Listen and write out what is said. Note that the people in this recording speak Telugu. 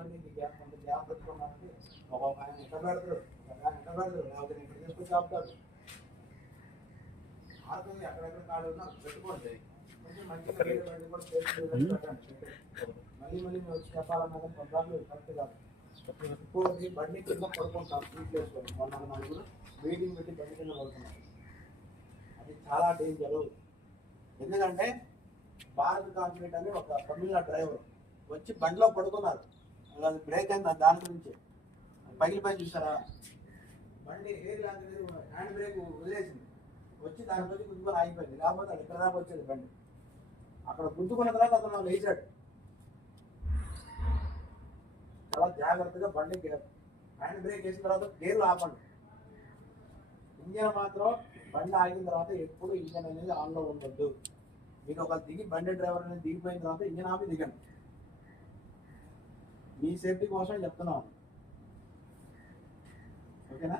మళ్ళీ గ్యాప్ ఉంది, గ్యాప్ పెట్టుకున్నామంటే ఒక ఆయన ఎట్ట పెడతాడు, ఒక ఆయన ఎట్ట పెడతాడు, లేకపోతే నేను ఇక్కడ తీసుకొచ్చి ఆపుతాడు. ఆడుతుంది ఎక్కడెక్కడ ఖాళీ ఉన్నా పెట్టుకోండి. కొంచెం మంచిగా మళ్ళీ మళ్ళీ మేము వచ్చి చెప్పాలన్నా కానీ పొద్దులు కరెక్ట్ కాదు. ఇంకోటి బండి కింద పడుకుంటాం సీట్లు వేసుకొని, మొన్న నలుగురు మీటింగ్ పెట్టి బండి కింద పడుతున్నాం. అది చాలా డేంజరు. ఎందుకంటే భారత్ కాంక్రీట్ అని ఒక తమిళనాడు డ్రైవర్ వచ్చి బండిలో పడుకున్నారు. అది బ్రేక్ అయింది, దాని గురించి పగిలిపోయి చూసారా. బండి ఎయిర్ లాంటి హ్యాండ్ బ్రేక్ వదిలేసింది, వచ్చి దాని గురించి గుద్దుకొని ఆగిపోయింది. లేకపోతే అది ఇక్కడ దాకా వచ్చేది బండి. అక్కడ గుద్దుకున్న తర్వాత అతను లేచాడు. చాలా జాగ్రత్తగా బండి హ్యాండ్ బ్రేక్ వేసిన తర్వాత గేర్లు ఆపండి. ఇంజన్ మాత్రం బండి ఆగిన తర్వాత ఎప్పుడు ఇంజన్ అనేది ఆన్లో ఉండొద్దు. మీరు ఒక దిగి బండి డ్రైవర్ అనేది దిగిపోయిన తర్వాత ఇంజన్ ఆపి దిగండి. మీ సేఫ్టీ కోసం చెప్తున్నాను. ఓకేనా?